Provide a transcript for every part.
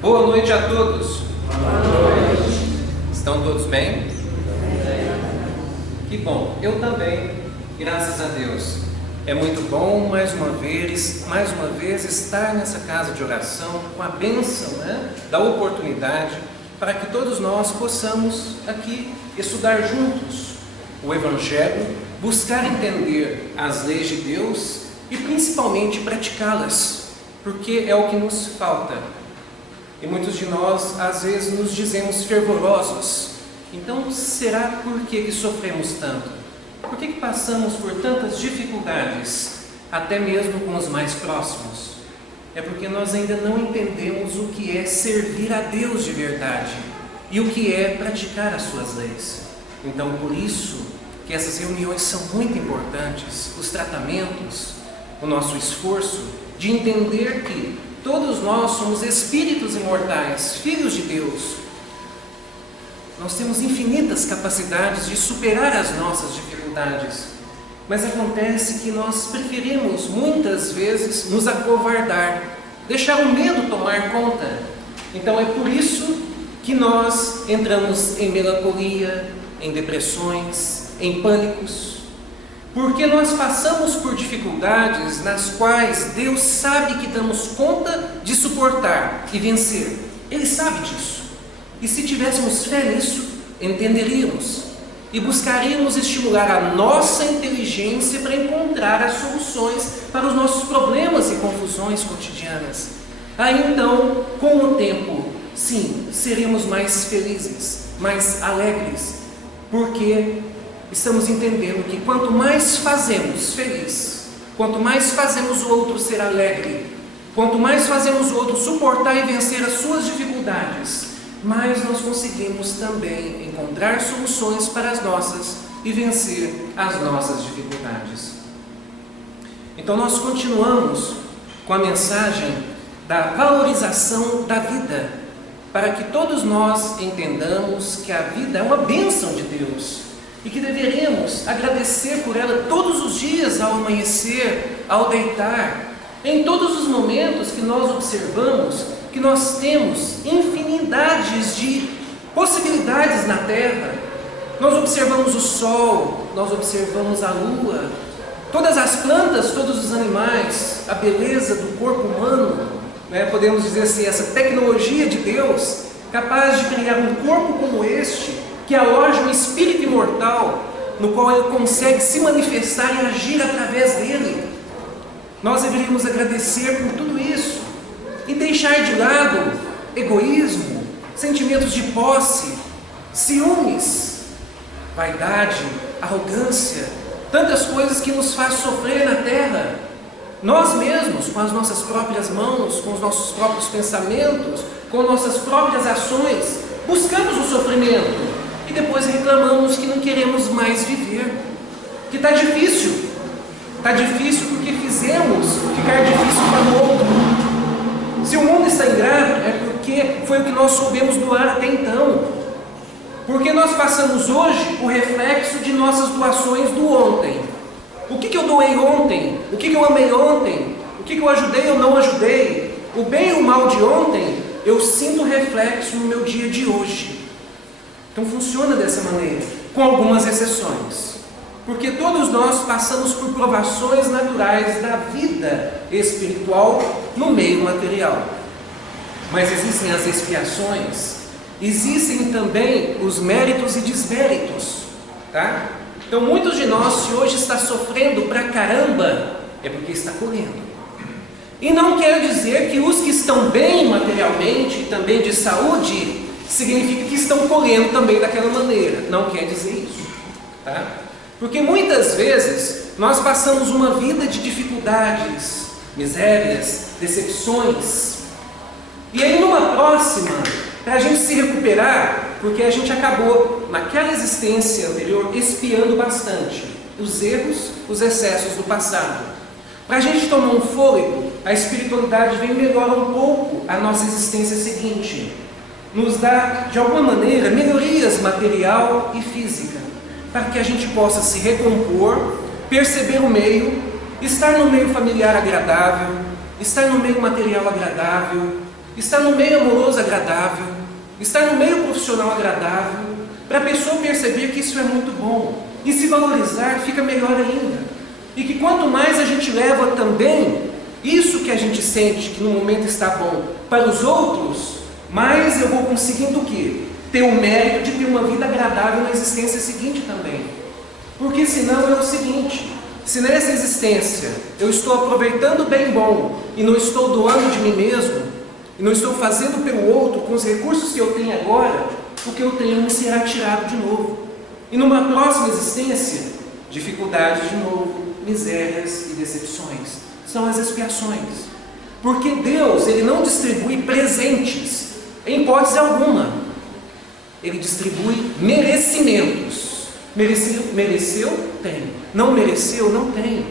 Boa noite a todos. Boa noite. Estão todos bem? Que bom, eu também, graças a Deus. É muito bom mais uma vez estar nessa casa de oração com a bênção, da oportunidade para que todos nós possamos aqui estudar juntos o Evangelho, buscar entender as leis de Deus e principalmente praticá-las, porque é o que nos falta. E muitos de nós às vezes nos dizemos fervorosos. Então será por que sofremos tanto? Por que passamos por tantas dificuldades, até mesmo com os mais próximos? É porque nós ainda não entendemos o que é servir a Deus de verdade e o que é praticar as suas leis. Então, por isso que essas reuniões são muito importantes, os tratamentos, o nosso esforço de entender que todos nós somos espíritos imortais, filhos de Deus. Nós temos infinitas capacidades de superar as nossas dificuldades, mas acontece que nós preferimos muitas vezes nos acovardar, deixar o medo tomar conta. Então é por isso que nós entramos em melancolia, em depressões, em pânicos, porque nós passamos por dificuldades nas quais Deus sabe que damos conta de suportar e vencer. Ele sabe disso. E se tivéssemos fé nisso, entenderíamos e buscaríamos estimular a nossa inteligência para encontrar as soluções para os nossos problemas e confusões cotidianas. Aí então, com o tempo, sim, seremos mais felizes, mais alegres, porque estamos entendendo que quanto mais fazemos feliz, quanto mais fazemos o outro ser alegre, quanto mais fazemos o outro suportar e vencer as suas dificuldades, mais nós conseguimos também encontrar soluções para as nossas e vencer as nossas dificuldades. Então nós continuamos com a mensagem da valorização da vida, para que todos nós entendamos que a vida é uma bênção de Deus e que deveremos agradecer por ela todos os dias, ao amanhecer, ao deitar, em todos os momentos que nós observamos que nós temos infinidades de possibilidades na Terra. Nós observamos o Sol, nós observamos a Lua, todas as plantas, todos os animais, a beleza do corpo humano, podemos dizer assim, essa tecnologia de Deus, capaz de criar um corpo como este, que aloja um espírito imortal, no qual ele consegue se manifestar e agir através dele. Nós deveríamos agradecer por tudo isso e deixar de lado egoísmo, sentimentos de posse, ciúmes, vaidade, arrogância, tantas coisas que nos faz sofrer na terra. Nós mesmos, com as nossas próprias mãos, com os nossos próprios pensamentos, com nossas próprias ações, buscamos o sofrimento e depois reclamamos que não queremos mais viver, que está difícil. Está difícil porque fizemos ficar difícil para o outro. Se o mundo está ingrato, é porque foi o que nós soubemos doar até então. Porque nós passamos hoje o reflexo de nossas doações do ontem. O que eu doei ontem? O que eu amei ontem? O que eu ajudei ou não ajudei? O bem e o mal de ontem, eu sinto reflexo no meu dia de hoje. Então funciona dessa maneira, com algumas exceções. Porque todos nós passamos por provações naturais da vida espiritual no meio material. Mas existem as expiações, existem também os méritos e desméritos, tá? Então muitos de nós, se hoje está sofrendo pra caramba, é porque está colhendo. E não quer dizer que os que estão bem materialmente e também de saúde, significa que estão colhendo também daquela maneira. Não quer dizer isso, tá? Porque muitas vezes nós passamos uma vida de dificuldades, misérias, decepções. E aí numa próxima, para a gente se recuperar, porque a gente acabou naquela existência anterior expiando bastante os erros, os excessos do passado. Para a gente tomar um fôlego, a espiritualidade vem e melhora um pouco a nossa existência seguinte. Nos dá, de alguma maneira, melhorias material e física, para que a gente possa se recompor, perceber o meio, estar no meio familiar agradável, estar no meio material agradável, estar no meio amoroso agradável, estar no meio profissional agradável, para a pessoa perceber que isso é muito bom. E se valorizar, fica melhor ainda. E que quanto mais a gente leva também isso que a gente sente que no momento está bom para os outros, mais eu vou conseguindo o quê? Ter o mérito de ter uma vida agradável na existência seguinte também. Porque senão é o seguinte: se nessa existência eu estou aproveitando o bem bom e não estou doando de mim mesmo, e não estou fazendo pelo outro com os recursos que eu tenho agora, o que eu tenho me será tirado de novo. E numa próxima existência, dificuldades de novo, misérias e decepções. São as expiações. Porque Deus, Ele não distribui presentes, em hipótese alguma. Ele distribui merecimentos. Mereceu? Tem. Não mereceu? Não tem.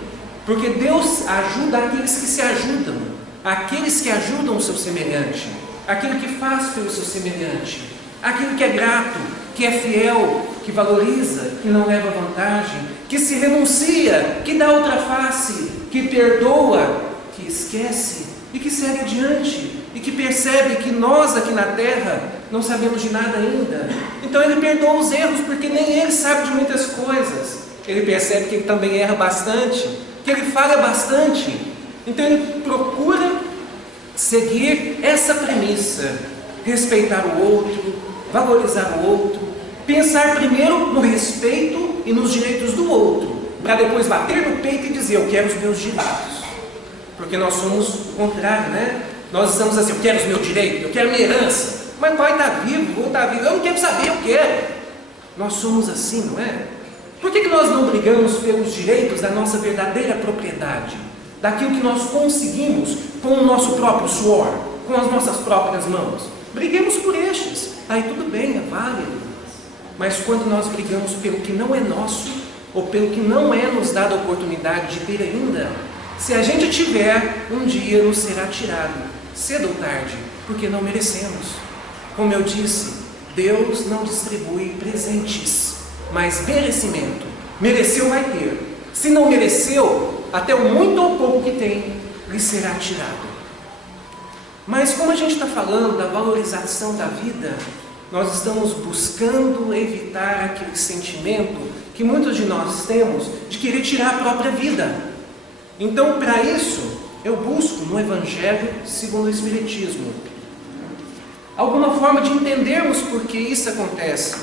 Porque Deus ajuda aqueles que se ajudam, aqueles que ajudam o seu semelhante, aquele que faz pelo seu semelhante, aquele que é grato, que é fiel, que valoriza, que não leva vantagem, que se renuncia, que dá outra face, que perdoa, que esquece e que segue adiante, e que percebe que nós aqui na terra não sabemos de nada ainda. Então ele perdoa os erros, porque nem ele sabe de muitas coisas. Ele percebe que ele também erra bastante, que ele falha bastante. Então ele procura seguir essa premissa: respeitar o outro, valorizar o outro, pensar primeiro no respeito e nos direitos do outro, para depois bater no peito e dizer: eu quero os meus direitos. Porque nós somos o contrário, né? Nós estamos assim: eu quero os meus direitos, eu quero minha herança. Mas pai está vivo, vou estar vivo, eu não quero saber, eu quero. Nós somos assim, não é? Por que nós não brigamos pelos direitos da nossa verdadeira propriedade? Daquilo que nós conseguimos com o nosso próprio suor, com as nossas próprias mãos? Briguemos por estes, aí tudo bem, é válido. Mas quando nós brigamos pelo que não é nosso, ou pelo que não é nos dado a oportunidade de ter ainda, se a gente tiver, um dia nos será tirado, cedo ou tarde, porque não merecemos. Como eu disse, Deus não distribui presentes, mas merecimento. Mereceu, vai ter. Se não mereceu, até o muito ou pouco que tem, lhe será tirado. Mas como a gente está falando da valorização da vida, nós estamos buscando evitar aquele sentimento que muitos de nós temos de querer tirar a própria vida. Então, para isso, eu busco no Evangelho segundo o Espiritismo alguma forma de entendermos por que isso acontece,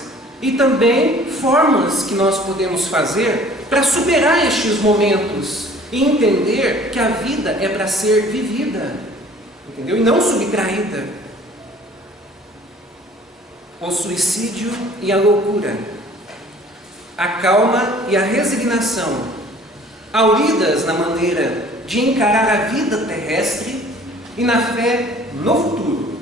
e também formas que nós podemos fazer para superar estes momentos e entender que a vida é para ser vivida, entendeu? E não subtraída. O suicídio e a loucura, a calma e a resignação, auridas na maneira de encarar a vida terrestre e na fé no futuro,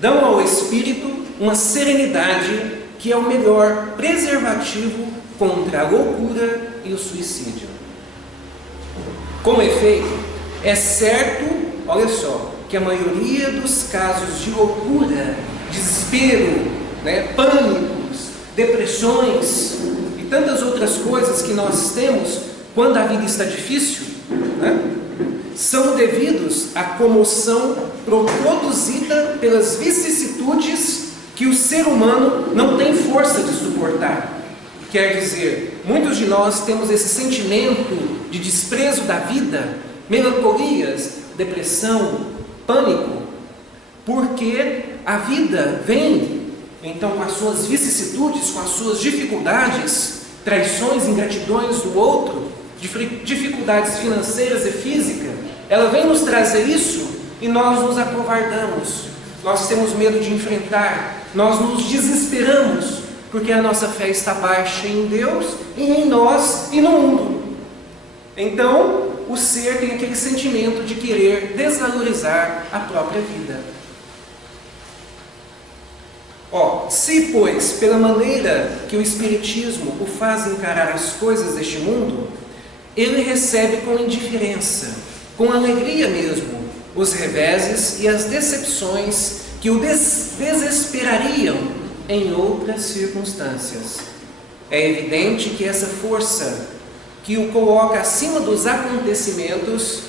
dão ao espírito uma serenidade que é o melhor preservativo contra a loucura e o suicídio. Com efeito, é certo, olha só, que a maioria dos casos de loucura, desespero, pânicos, depressões e tantas outras coisas que nós temos quando a vida está difícil, são devidos à comoção produzida pelas vicissitudes que o ser humano não tem força de suportar. Quer dizer, muitos de nós temos esse sentimento de desprezo da vida, melancolias, depressão, pânico, porque a vida vem, então, com as suas vicissitudes, com as suas dificuldades, traições, ingratidões do outro, dificuldades financeiras e físicas, ela vem nos trazer isso e nós nos acovardamos, nós temos medo de enfrentar, nós nos desesperamos, porque a nossa fé está baixa em Deus e em nós e no mundo. Então, o ser tem aquele sentimento de querer desvalorizar a própria vida. Se, pois, pela maneira que o Espiritismo o faz encarar as coisas deste mundo, ele recebe com indiferença, com alegria mesmo, os reveses e as decepções que o desesperariam em outras circunstâncias. É evidente que essa força que o coloca acima dos acontecimentos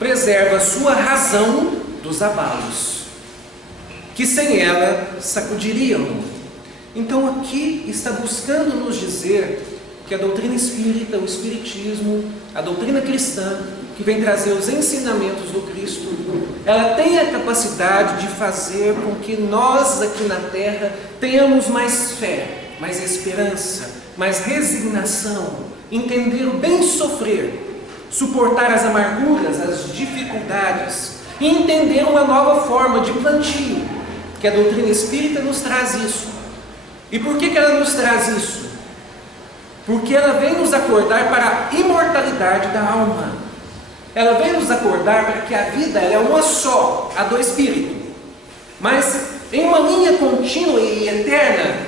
preserva sua razão dos abalos. que sem ela sacudiriam-no. Então aqui está buscando nos dizer que a doutrina espírita, o espiritismo, a doutrina cristã, que vem trazer os ensinamentos do Cristo, ela tem a capacidade de fazer com que nós aqui na Terra tenhamos mais fé, mais esperança, mais resignação, entender o bem sofrer, suportar as amarguras, as dificuldades e entender uma nova forma de plantio, que a doutrina espírita nos traz isso. E por que ela nos traz isso? Porque ela vem nos acordar para a imortalidade da alma. Ela vem nos acordar para que a vida ela é uma só, a do Espírito. Mas em uma linha contínua e eterna,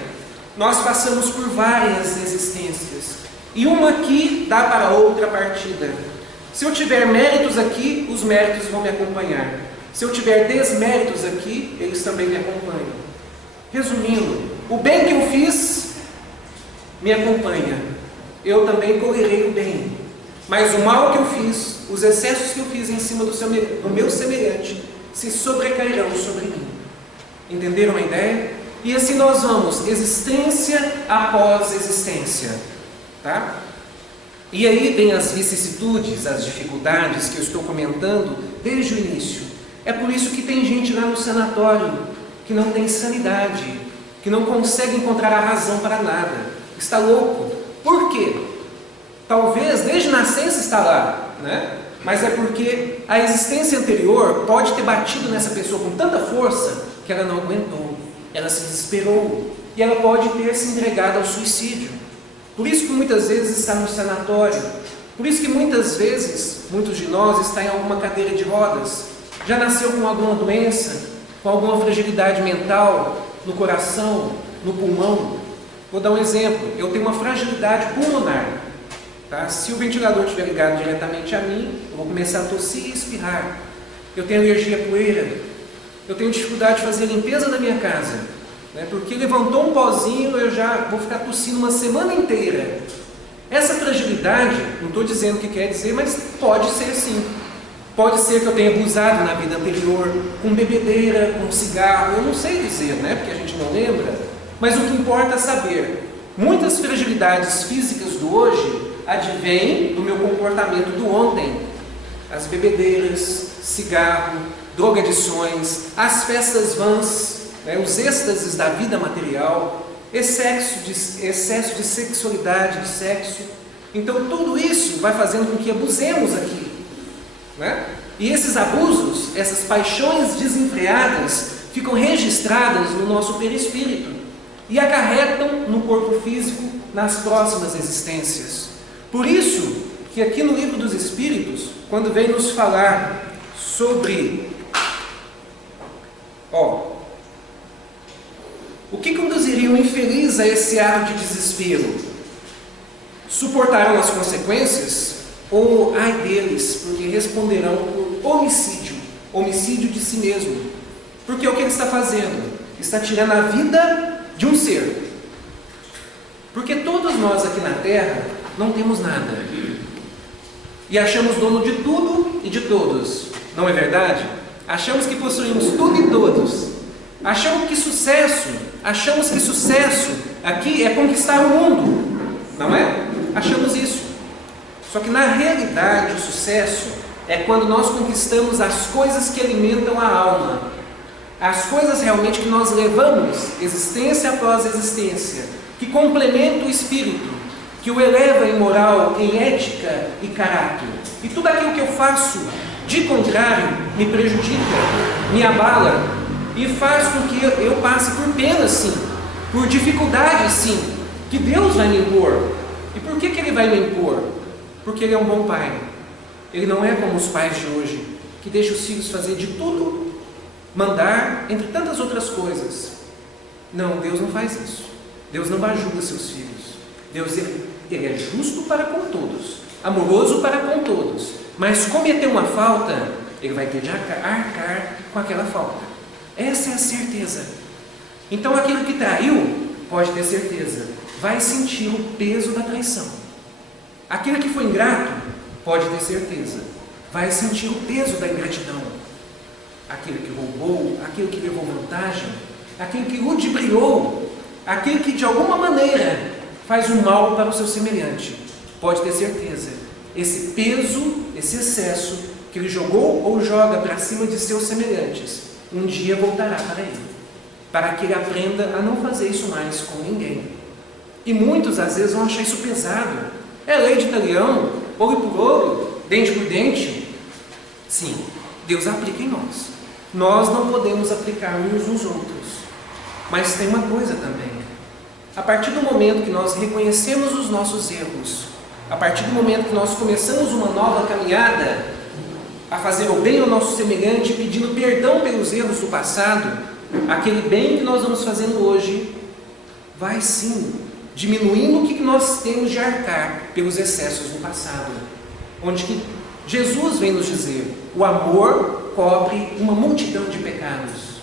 nós passamos por várias existências. E uma aqui dá para outra partida. Se eu tiver méritos aqui, os méritos vão me acompanhar. Se eu tiver desméritos aqui, eles também me acompanham. Resumindo, o bem que eu fiz me acompanha. Eu também colherei o bem. Mas o mal que eu fiz, os excessos que eu fiz em cima do meu semelhante, se sobrecairão sobre mim. Entenderam a ideia? E assim nós vamos, existência após existência. Tá? E aí vem as vicissitudes, as dificuldades que eu estou comentando desde o início. É por isso que tem gente lá no sanatório que não tem sanidade, que não consegue encontrar a razão para nada. Está louco. Por quê? Talvez desde nascença está lá, né? Mas é porque a existência anterior pode ter batido nessa pessoa com tanta força que ela não aguentou, ela se desesperou e ela pode ter se entregado ao suicídio. Por isso que muitas vezes está no sanatório, por isso que muitas vezes, muitos de nós estão em alguma cadeira de rodas, já nasceu com alguma doença, com alguma fragilidade mental, no coração, no pulmão. Vou dar um exemplo, eu tenho uma fragilidade pulmonar. Tá? Se o ventilador estiver ligado diretamente a mim, eu vou começar a tossir e espirrar. Eu tenho alergia à poeira. Eu tenho dificuldade de fazer a limpeza da minha casa. Né? Porque levantou um pozinho, eu já vou ficar tossindo uma semana inteira. Essa fragilidade, não estou dizendo o que quer dizer, mas pode ser sim. Pode ser que eu tenha abusado na vida anterior, com bebedeira, com cigarro, eu não sei dizer, né? Porque a gente não lembra. Mas o que importa é saber, muitas fragilidades físicas do hoje advêm do meu comportamento do ontem. As bebedeiras, cigarro, drogadições, as festas vãs, né, os êxtases da vida material, excesso de sexualidade, de sexo. Então tudo isso vai fazendo com que abusemos aqui, né? E esses abusos, essas paixões desenfreadas, ficam registradas no nosso perispírito e acarretam no corpo físico nas próximas existências. Por isso que aqui no Livro dos Espíritos, quando vem nos falar sobre o que conduziria o infeliz a esse ato de desespero? Suportarão as consequências? Ou ai deles, porque responderão por homicídio, homicídio de si mesmo. Porque o que ele está fazendo? Está tirando a vida de um ser. Porque todos nós aqui na Terra não temos nada. E achamos dono de tudo e de todos. Não é verdade? Achamos que possuímos tudo e todos. Achamos que sucesso aqui é conquistar o mundo. Não é? Achamos isso. Só que na realidade o sucesso é quando nós conquistamos as coisas que alimentam a alma. As coisas realmente que nós levamos, existência após existência, que complementam o espírito, que o eleva em moral, em ética e caráter. E tudo aquilo que eu faço, de contrário, me prejudica, me abala e faz com que eu passe por pena, sim, por dificuldade, sim, que Deus vai me impor. E por que Ele vai me impor? Porque Ele é um bom pai. Ele não é como os pais de hoje, que deixam os filhos fazer de tudo, mandar, entre tantas outras coisas. Não, Deus não faz isso. Deus não ajuda seus filhos. Deus ele é justo para com todos, amoroso para com todos. Mas cometer uma falta, Ele vai ter de arcar com aquela falta. Essa é a certeza. Então aquele que traiu, pode ter certeza, vai sentir o peso da traição. Aquele que foi ingrato, pode ter certeza, vai sentir o peso da ingratidão. aquele que roubou, aquele que levou vantagem, aquele que ludibriou, aquele que de alguma maneira faz o mal para o seu semelhante, pode ter certeza, esse peso, esse excesso que ele jogou ou joga para cima de seus semelhantes, um dia voltará para ele, para que ele aprenda a não fazer isso mais com ninguém. E muitos às vezes vão achar isso pesado. É lei de talião, olho por olho, dente por dente. Sim, Deus aplica em nós. Nós não podemos aplicar uns nos outros. Mas tem uma coisa também. A partir do momento que nós reconhecemos os nossos erros, a partir do momento que nós começamos uma nova caminhada, a fazer o bem ao nosso semelhante, pedindo perdão pelos erros do passado, aquele bem que nós vamos fazendo hoje, vai sim diminuindo o que nós temos de arcar pelos excessos do passado. Onde que Jesus vem nos dizer, o amor cobre uma multidão de pecados.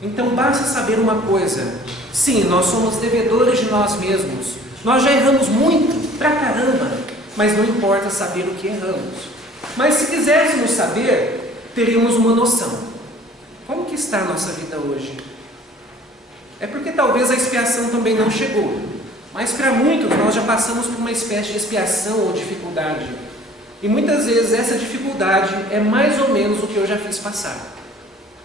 Então basta saber uma coisa, sim, nós somos devedores de nós mesmos, nós já erramos muito, pra caramba, mas não importa saber o que erramos. Mas se quiséssemos saber, teríamos uma noção. Como que está a nossa vida hoje? É porque talvez a expiação também não chegou. Mas para muitos nós já passamos por uma espécie de expiação ou dificuldade. E muitas vezes essa dificuldade é mais ou menos o que eu já fiz passar.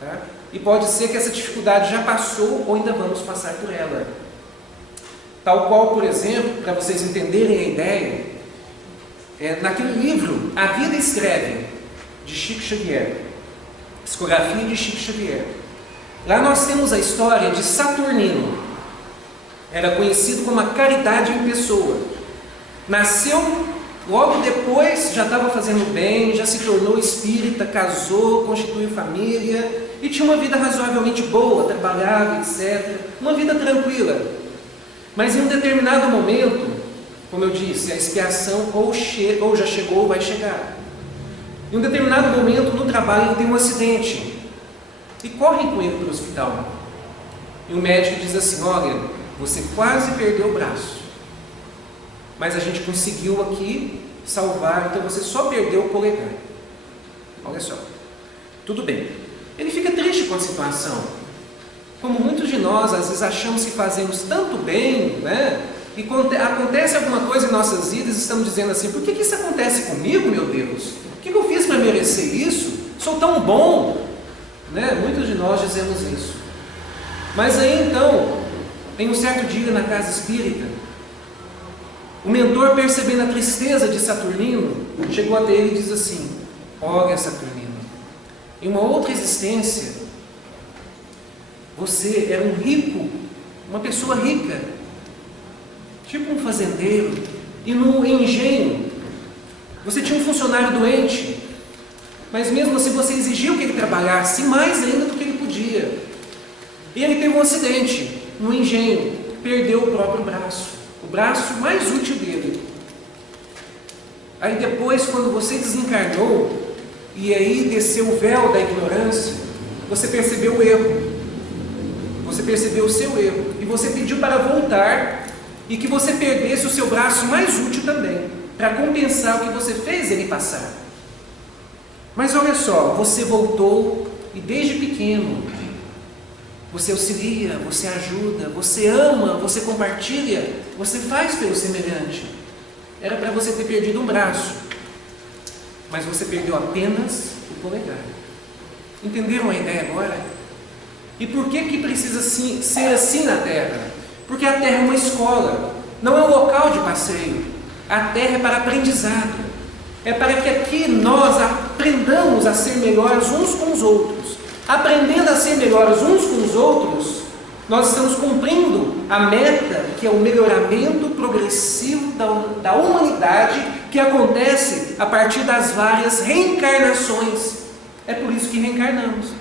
Tá? E pode ser que essa dificuldade já passou ou ainda vamos passar por ela. Tal qual, por exemplo, para vocês entenderem a ideia, naquele livro, A Vida Escreve, de Chico Xavier, psicografia de Chico Xavier. Lá nós temos a história de Saturnino. Era conhecido como a caridade em pessoa. Nasceu, logo depois já estava fazendo bem, já se tornou espírita, casou, constituiu família e tinha uma vida razoavelmente boa, trabalhava, etc. Uma vida tranquila. Mas em um determinado momento, como eu disse, a expiação ou já chegou ou vai chegar. Em um determinado momento no trabalho ele tem um acidente e corre com ele para o hospital. E o médico diz assim, olha, você quase perdeu o braço, mas a gente conseguiu aqui salvar, então você só perdeu o polegar. Olha só, tudo bem. Ele fica triste com a situação. Como muitos de nós, às vezes achamos que fazemos tanto bem, né? E quando acontece alguma coisa em nossas vidas, estamos dizendo assim, por que isso acontece comigo, meu Deus? O que eu fiz para merecer isso? Sou tão bom, né? Muitos de nós dizemos isso. Mas aí então, em um certo dia na casa espírita, o mentor, percebendo a tristeza de Saturnino, chegou até ele e diz assim, olha Saturnino, em uma outra existência, você era um rico, uma pessoa rica, tipo um fazendeiro, e no engenho, você tinha um funcionário doente, mas mesmo assim você exigiu que ele trabalhasse mais ainda do que ele podia. E ele teve um acidente no engenho, perdeu o próprio braço, o braço mais útil dele. Aí depois, quando você desencarnou, e aí desceu o véu da ignorância, você percebeu o erro, você percebeu o seu erro, e você pediu para voltar, e que você perdesse o seu braço mais útil também, para compensar o que você fez ele passar. Mas olha só, você voltou, e desde pequeno, você auxilia, você ajuda, você ama, você compartilha, você faz pelo semelhante. Era para você ter perdido um braço, mas você perdeu apenas o polegar. Entenderam a ideia agora? E por que precisa ser assim na Terra? Porque a Terra é uma escola, não é um local de passeio. A Terra é para aprendizado. É para que aqui nós aprendamos a ser melhores uns com os outros. Aprendendo a ser melhores uns com os outros, nós estamos cumprindo a meta, que é o melhoramento progressivo da humanidade, que acontece a partir das várias reencarnações. É por isso que reencarnamos,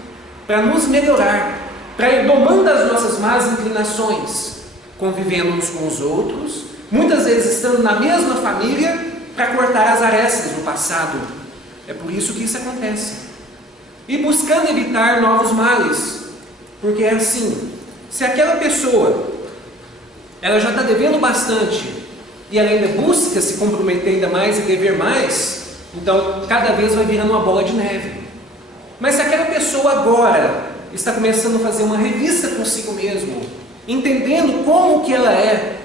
para nos melhorar, para ir domando as nossas más inclinações, convivendo uns com os outros, muitas vezes estando na mesma família, para cortar as arestas do passado. É por isso que isso acontece. E buscando evitar novos males, porque é assim, se aquela pessoa, ela já está devendo bastante, e ela ainda busca se comprometer ainda mais e dever mais, então cada vez vai virando uma bola de neve. Mas se aquela pessoa agora está começando a fazer uma revista consigo mesmo, entendendo como que ela é,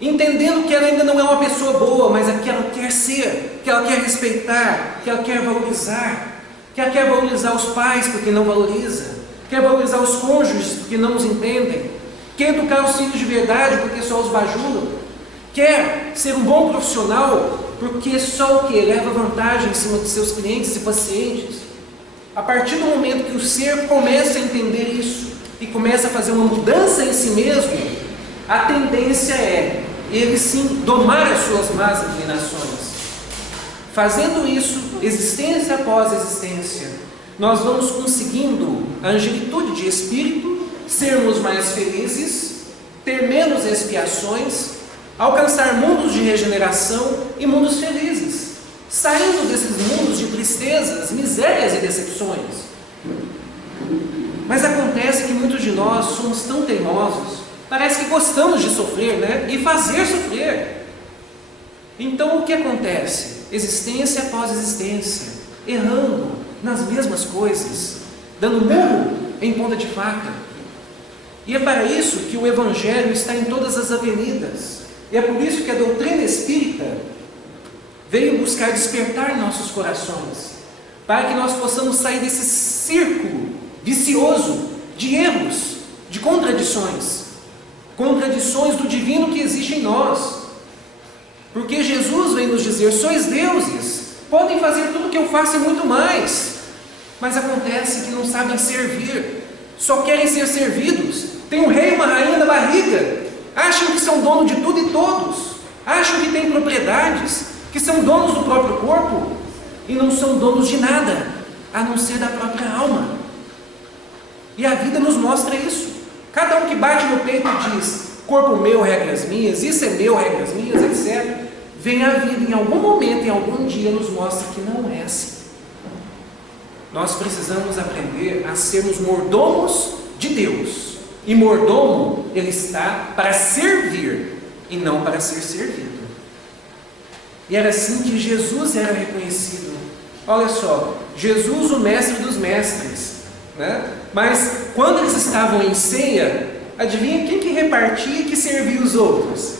entendendo que ela ainda não é uma pessoa boa, mas a que ela quer ser, que ela quer respeitar, que ela quer valorizar, que ela quer valorizar os pais porque não valoriza, quer valorizar os cônjuges porque não os entendem, quer educar os filhos de verdade porque só os bajulam, quer ser um bom profissional porque só o que leva vantagem em cima de seus clientes e pacientes. A partir do momento que o ser começa a entender isso e começa a fazer uma mudança em si mesmo, a tendência é ele sim domar as suas más inclinações. Fazendo isso, existência após existência, nós vamos conseguindo a angelitude de espírito, sermos mais felizes, ter menos expiações, alcançar mundos de regeneração e mundos felizes, saindo desses mundos de tristezas, misérias e decepções. Mas acontece que muitos de nós somos tão teimosos, parece que gostamos de sofrer, né? E fazer sofrer. Então o que acontece? Existência após existência, errando nas mesmas coisas, dando murro em ponta de faca. E é para isso que o Evangelho está em todas as avenidas. E é por isso que a doutrina espírita veio buscar despertar nossos corações, para que nós possamos sair desse círculo vicioso de erros, de contradições do divino que existe em nós. Porque Jesus vem nos dizer: sois deuses, podem fazer tudo o que eu faço e muito mais. Mas acontece que não sabem servir, só querem ser servidos. Tem um rei e uma rainha na barriga, acham que são donos de tudo e todos, acham que têm propriedades, que são donos do próprio corpo, e não são donos de nada, a não ser da própria alma. E a vida nos mostra isso. Cada um que bate no peito e diz: corpo meu, regras minhas, isso é meu, regras minhas, etc. Vem a vida, em algum momento, em algum dia, nos mostra que não é assim. Nós precisamos aprender a sermos mordomos de Deus. E mordomo, ele está para servir e não para ser servido. E era assim que Jesus era reconhecido. Olha só, Jesus, o mestre dos mestres, né? Mas quando eles estavam em ceia, adivinha quem que repartia e que servia os outros?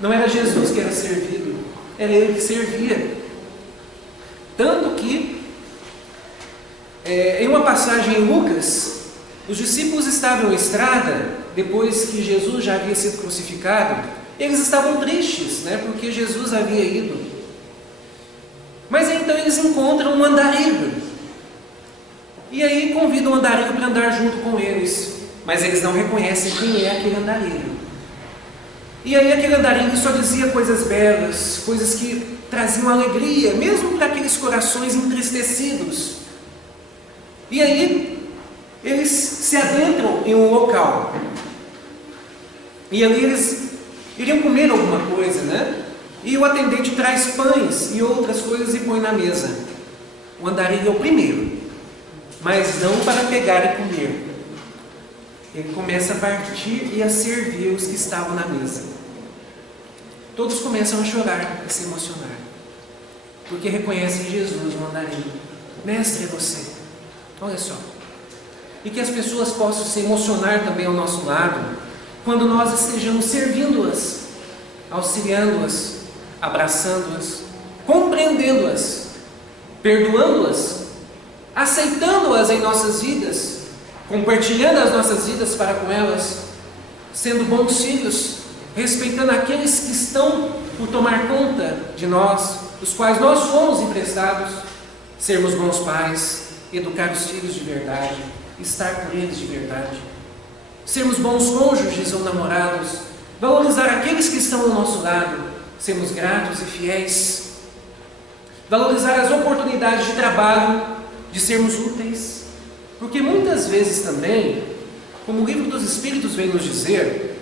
Não era Jesus que era servido, era ele que servia. Tanto que, em uma passagem em Lucas, os discípulos estavam em estrada, depois que Jesus já havia sido crucificado. Eles estavam tristes, né, porque Jesus havia ido. Mas então eles encontram um andarilho. E aí convidam o andarilho para andar junto com eles. Mas eles não reconhecem quem é aquele andarilho. E aí aquele andarilho só dizia coisas belas, coisas que traziam alegria, mesmo para aqueles corações entristecidos. E aí eles se adentram em um local. E ali eles iriam comer alguma coisa, né? E o atendente traz pães e outras coisas e põe na mesa. O andarilho é o primeiro, mas não para pegar e comer. Ele começa a partir e a servir os que estavam na mesa. Todos começam a chorar, a se emocionar, porque reconhecem Jesus no andarilho. Mestre, é você. Olha só. E que as pessoas possam se emocionar também ao nosso lado, quando nós estejamos servindo-as, auxiliando-as, abraçando-as, compreendendo-as, perdoando-as, aceitando-as em nossas vidas, compartilhando as nossas vidas para com elas, sendo bons filhos, respeitando aqueles que estão por tomar conta de nós, dos quais nós fomos emprestados, sermos bons pais, educar os filhos de verdade, estar com eles de verdade, sermos bons cônjuges ou namorados, valorizar aqueles que estão ao nosso lado, sermos gratos e fiéis, valorizar as oportunidades de trabalho, de sermos úteis, porque muitas vezes também, como o Livro dos Espíritos vem nos dizer,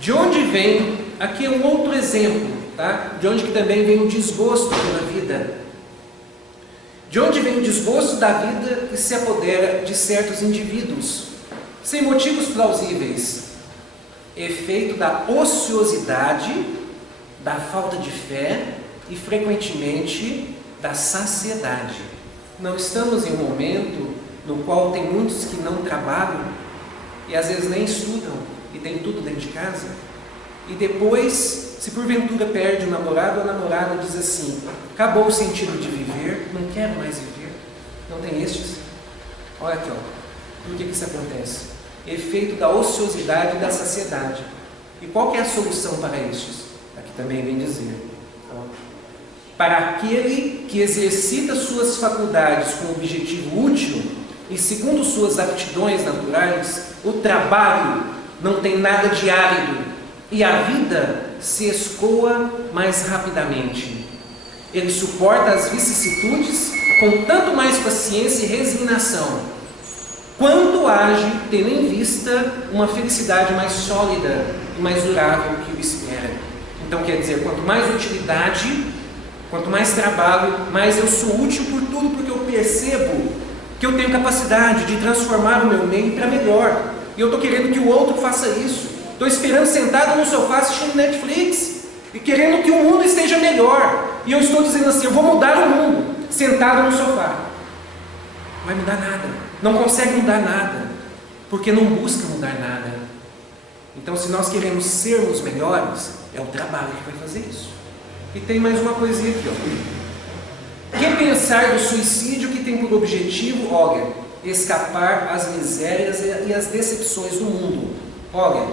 de onde vem, aqui é um outro exemplo, tá? De onde que também vem o desgosto pela vida. De onde vem o desgosto da vida que se apodera de certos indivíduos, sem motivos plausíveis, efeito da ociosidade, da falta de fé e, frequentemente, da saciedade. Não estamos em um momento no qual tem muitos que não trabalham e às vezes nem estudam e tem tudo dentro de casa. E depois, se porventura perde o namorado ou a namorada, diz assim: acabou o sentido de viver, não quero mais viver. Não tem estes? Olha aqui, ó. Por que isso acontece? Efeito da ociosidade e da saciedade. E qual que é a solução para estes? Aqui também vem dizer: para aquele que exercita suas faculdades com objetivo útil e segundo suas aptidões naturais, o trabalho não tem nada de árido e a vida se escoa mais rapidamente. Ele suporta as vicissitudes com tanto mais paciência e resignação, quanto age tendo em vista uma felicidade mais sólida e mais durável que o espera. Então quer dizer, quanto mais utilidade, quanto mais trabalho, mais eu sou útil por tudo, porque eu percebo que eu tenho capacidade de transformar o meu meio para melhor. E eu estou querendo que o outro faça isso. Estou esperando sentado no sofá assistindo Netflix e querendo que o mundo esteja melhor. E eu estou dizendo assim: eu vou mudar o mundo, sentado no sofá. Não vai mudar nada. Não consegue mudar nada, porque não busca mudar nada. Então, se nós queremos sermos melhores, é o trabalho que vai fazer isso. E tem mais uma coisinha aqui, ó. Que pensar do suicídio que tem por objetivo, olha, escapar às misérias e às decepções do mundo. Olha,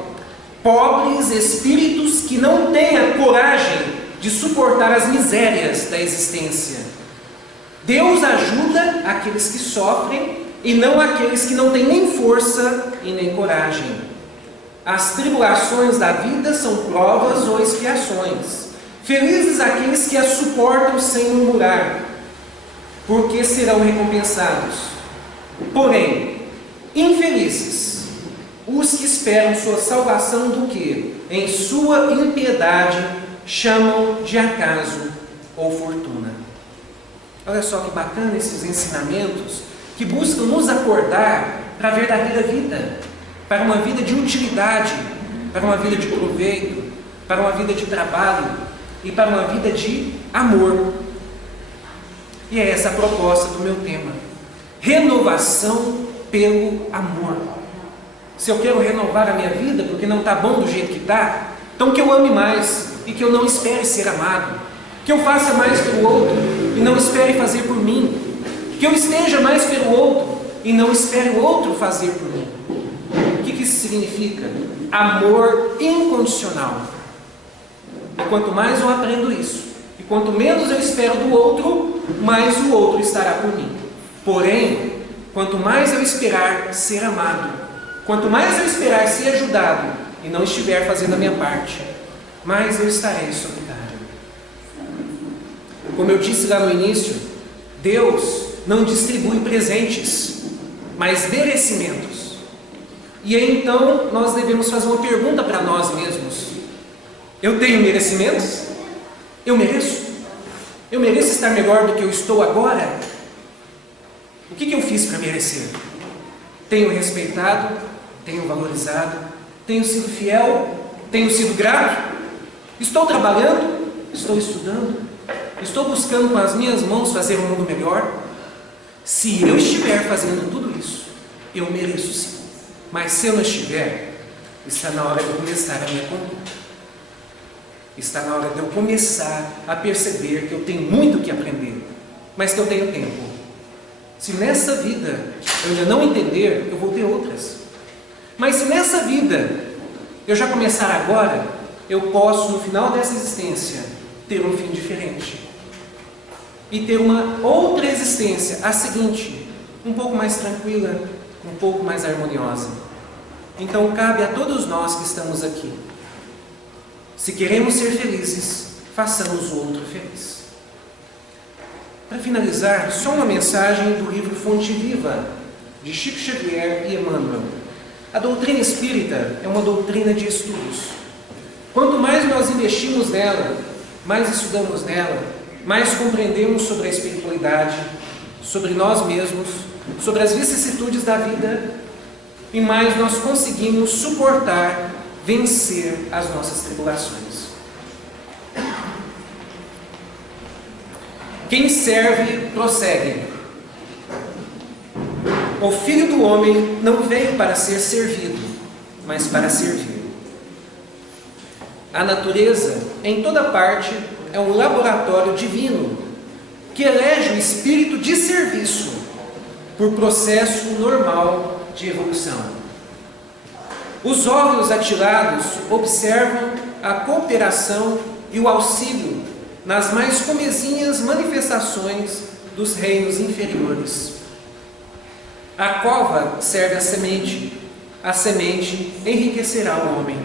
pobres espíritos que não têm a coragem de suportar as misérias da existência. Deus ajuda aqueles que sofrem e não aqueles que não têm nem força e nem coragem. As tribulações da vida são provas ou expiações. Felizes aqueles que as suportam sem murmurar, porque serão recompensados. Porém, infelizes os que esperam sua salvação do que, em sua impiedade, chamam de acaso ou fortuna. Olha só que bacana esses ensinamentos que buscam nos acordar para a verdadeira vida, para uma vida de utilidade, para uma vida de proveito, para uma vida de trabalho e para uma vida de amor. E é essa a proposta do meu tema: renovação pelo amor. Se eu quero renovar a minha vida porque não está bom do jeito que está, então que eu ame mais e que eu não espere ser amado, que eu faça mais pelo outro e não espere fazer por mim, que eu esteja mais pelo outro e não espere o outro fazer por mim. O que isso significa? Amor incondicional. E quanto mais eu aprendo isso, e quanto menos eu espero do outro, mais o outro estará por mim. Porém, quanto mais eu esperar ser amado, quanto mais eu esperar ser ajudado e não estiver fazendo a minha parte, mais eu estarei solitário. Como eu disse lá no início, Deus não distribui presentes, mas merecimentos. E aí então nós devemos fazer uma pergunta para nós mesmos: eu tenho merecimentos? Eu mereço? Eu mereço estar melhor do que eu estou agora? O que eu fiz para merecer? Tenho respeitado? Tenho valorizado? Tenho sido fiel? Tenho sido grato? Estou trabalhando? Estou estudando? Estou buscando com as minhas mãos fazer um mundo melhor? Se eu estiver fazendo tudo isso, eu mereço sim. Mas se eu não estiver, está na hora de eu começar a minha conduta. Está na hora de eu começar a perceber que eu tenho muito o que aprender, mas que eu tenho tempo. Se nessa vida eu ainda não entender, eu vou ter outras. Mas se nessa vida eu já começar agora, eu posso, no final dessa existência, ter um fim diferente. E ter uma outra existência, a seguinte, um pouco mais tranquila, um pouco mais harmoniosa. Então cabe a todos nós que estamos aqui: se queremos ser felizes, façamos o outro feliz. Para finalizar, só uma mensagem do livro Fonte Viva, de Chico Xavier e Emmanuel. A doutrina espírita é uma doutrina de estudos. Quanto mais nós investimos nela, mais estudamos nela, mais compreendemos sobre a espiritualidade, sobre nós mesmos, sobre as vicissitudes da vida, e mais nós conseguimos suportar, vencer as nossas tribulações. Quem serve, prossegue. o Filho do Homem não veio para ser servido, mas para servir. A natureza, em toda parte, é um laboratório divino que elege o espírito de serviço por processo normal de evolução. Os olhos atilados observam a cooperação e o auxílio nas mais comezinhas manifestações dos reinos inferiores. A cova serve a semente enriquecerá o homem.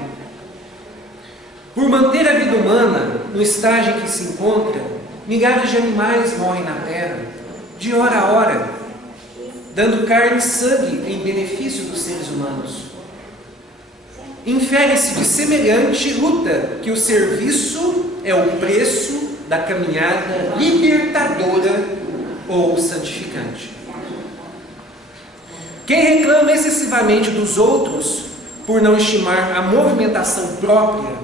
Por manter a vida humana no estágio em que se encontra, milhares de animais morrem na terra, de hora a hora, dando carne e sangue em benefício dos seres humanos. Infere-se de semelhante luta que o serviço é o preço da caminhada libertadora ou santificante. Quem reclama excessivamente dos outros por não estimar a movimentação própria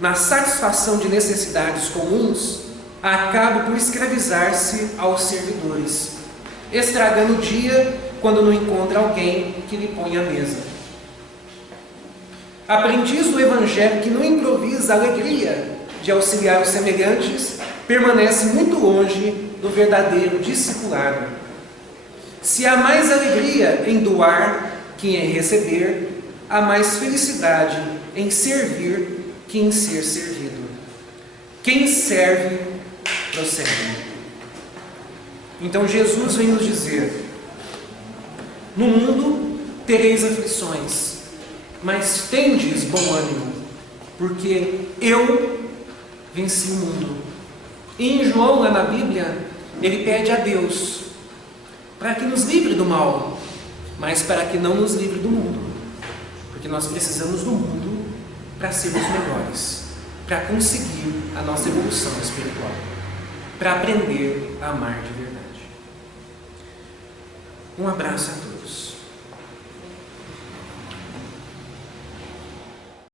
na satisfação de necessidades comuns, acaba por escravizar-se aos servidores, estragando o dia quando não encontra alguém que lhe põe à mesa. Aprendiz do Evangelho que não improvisa a alegria de auxiliar os semelhantes, permanece muito longe do verdadeiro discipulado. Se há mais alegria em doar que em receber, há mais felicidade em servir que em ser servido. Quem serve, prossegue. Então Jesus vem nos dizer: no mundo tereis aflições, mas tendes bom ânimo, porque eu venci o mundo. E em João, lá na Bíblia, ele pede a Deus para que nos livre do mal, mas para que não nos livre do mundo, porque nós precisamos do mundo para sermos melhores, para conseguir a nossa evolução espiritual, para aprender a amar de verdade. Um abraço a todos.